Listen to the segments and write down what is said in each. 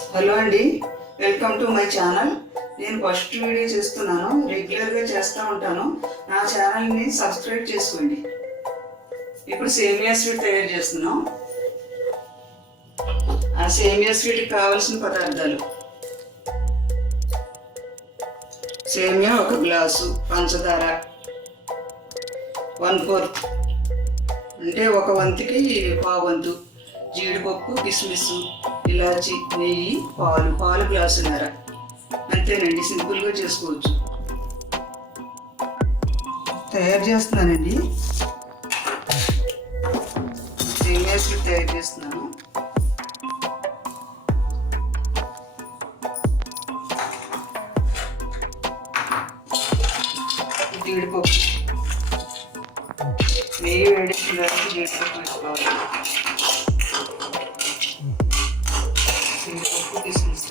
హలో అండి, welcome to my channel. నేను first video చేస్తున్నాను, రెగ్యులర్గా చేస్తూ ఉంటాను. నా ఛానల్ని సబ్స్క్రైబ్ చేసుకోండి. ఇప్పుడు సేమియా స్వీట్ తయారు చేస్తున్నాం. ఆ సేమియా స్వీట్కి కావాల్సిన పదార్థాలు: సేమియా 1 గ్లాసు, పంచదార 1/4 అంటే 1 వంతుకి పావు వంతు, జీడిపప్పు, కిస్మిస్, ఇలాచి, నెయ్యి, పాలు గ్లాసున్నర. అంతేనండి, సింపుల్గా చేసుకోవచ్చు. తయారు చేస్తున్నానండి, సేమియా స్వీట్ తయారు చేస్తున్నాను. జీడిపప్పు, నెయ్యి వేడెక్కిన తర్వాత జీడిపప్పు వేసుకోవాలి. జీడిపప్పు, కిస్మిస్,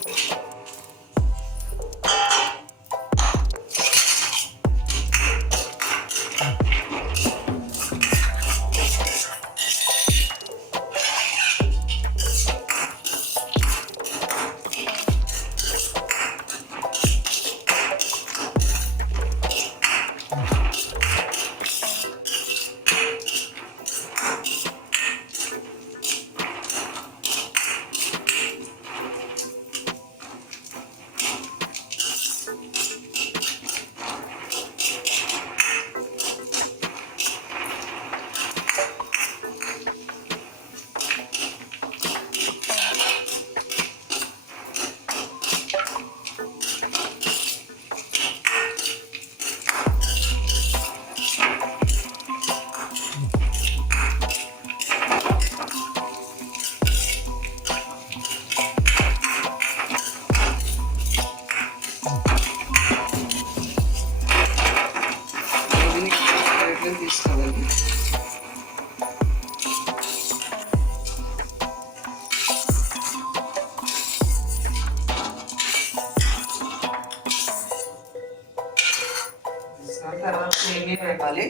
తీసుకోవాలి. తర్వాత సేమియా వేపాలి.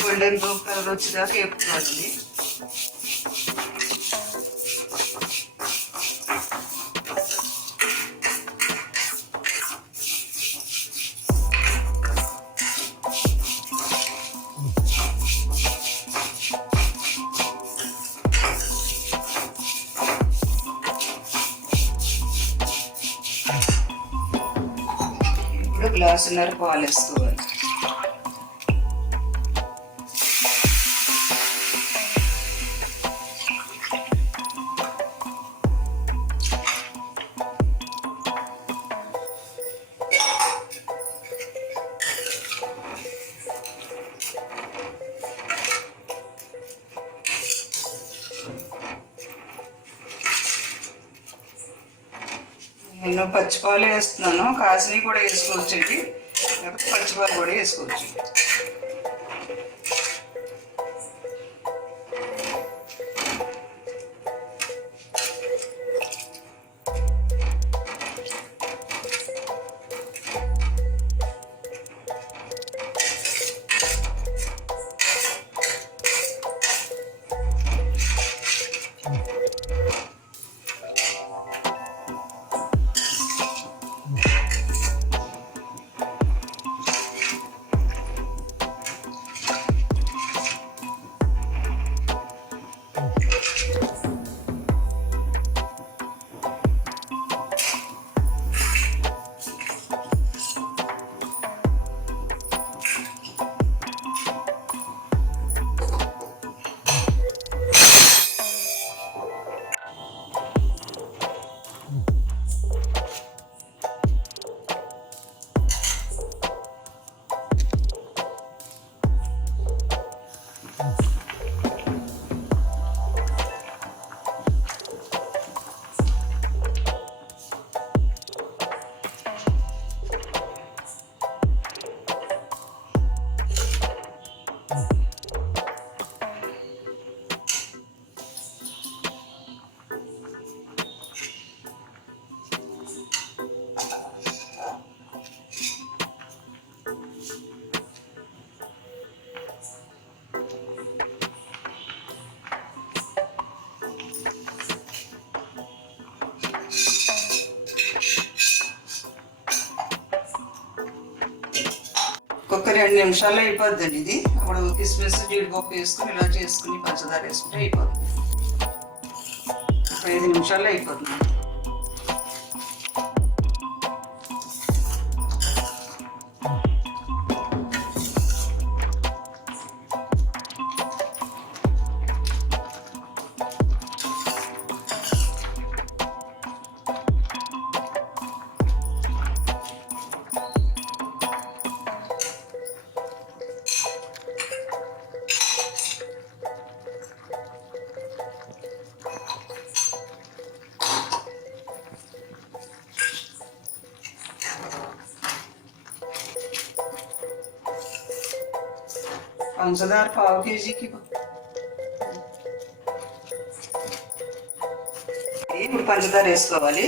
గోల్డెన్ బ్రౌన్ కలర్ వచ్చేదాకా వేపుకోవాలి. ఇప్పుడు గ్లాసున్నర పాలు వేసుకోవాలి. నేను పచ్చిపాలు వేస్తున్నాను, కాసినవి కూడా వేసుకోవచ్చు అండి, లేకపోతే పచ్చిపాలు కూడా వేసుకోవచ్చు. ఒక 2 నిమిషాల్లో అయిపోద్దండి ఇది. అప్పుడు కిస్మిస్ జీడిపప్పు వేసుకుని ఇలా చేసుకుని పంచదార వేసుకుంటే అయిపోతుంది. 5 నిమిషాల్లో అయిపోతుంది. పంచదార 1/2 కేజీకి ఇప్పుడు పంచదార వేసుకోవాలి.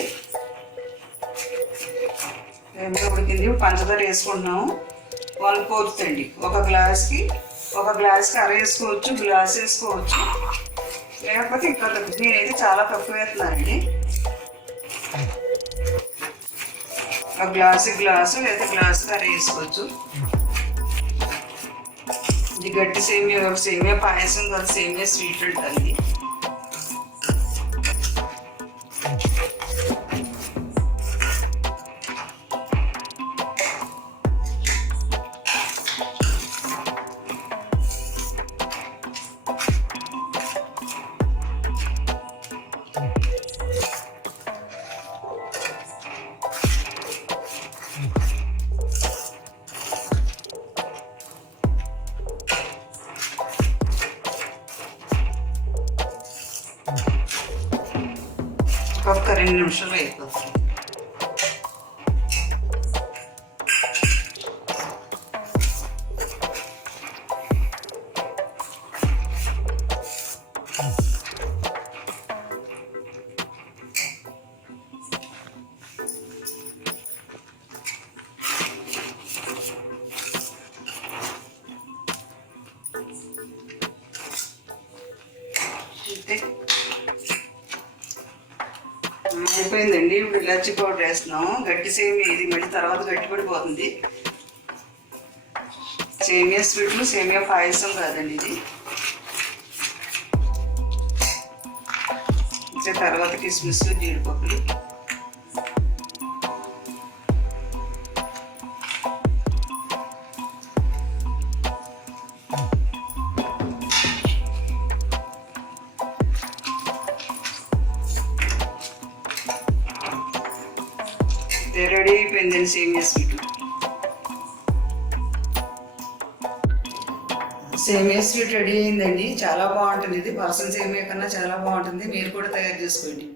ఉడికింది. ఇప్పుడు పంచదార వేసుకుంటున్నాము. 1/4 అండి. ఒక గ్లాస్కి అర వేసుకోవచ్చు, గ్లాస్ వేసుకోవచ్చు, లేకపోతే ఇంకా తక్కువ. నేనైతే చాలా తక్కువ వేస్తున్నానండి. ఒక గ్లాసు లేదా గ్లాసుకి అర వేసుకోవచ్చు. ఇది గట్టి సేమియా పాయసం కాదు, సేమియా స్వీట్ ఉంటుంది. ఒక 2 నిమిషాలు అయిపోతుంది. అయిపోయిందండి. ఇప్పుడు ఇలాచి పౌడర్ వేస్తున్నాము. గట్టి సేమియా ఇది మళ్ళీ తర్వాత గట్టిపడిపోతుంది. సేమియా స్వీట్లు సేమియా పాయసం కాదండి ఇది. తర్వాత కిస్మిస్ జీడిపప్పులు రెడీ అయిపోయిందండి సేమియా స్వీట్. సేమియా స్వీట్ రెడీ అయిందండి. చాలా బాగుంటుంది. ఇది పర్సన్ సేమియా కన్నా చాలా బాగుంటుంది. మీరు కూడా తయారు చేసుకోండి.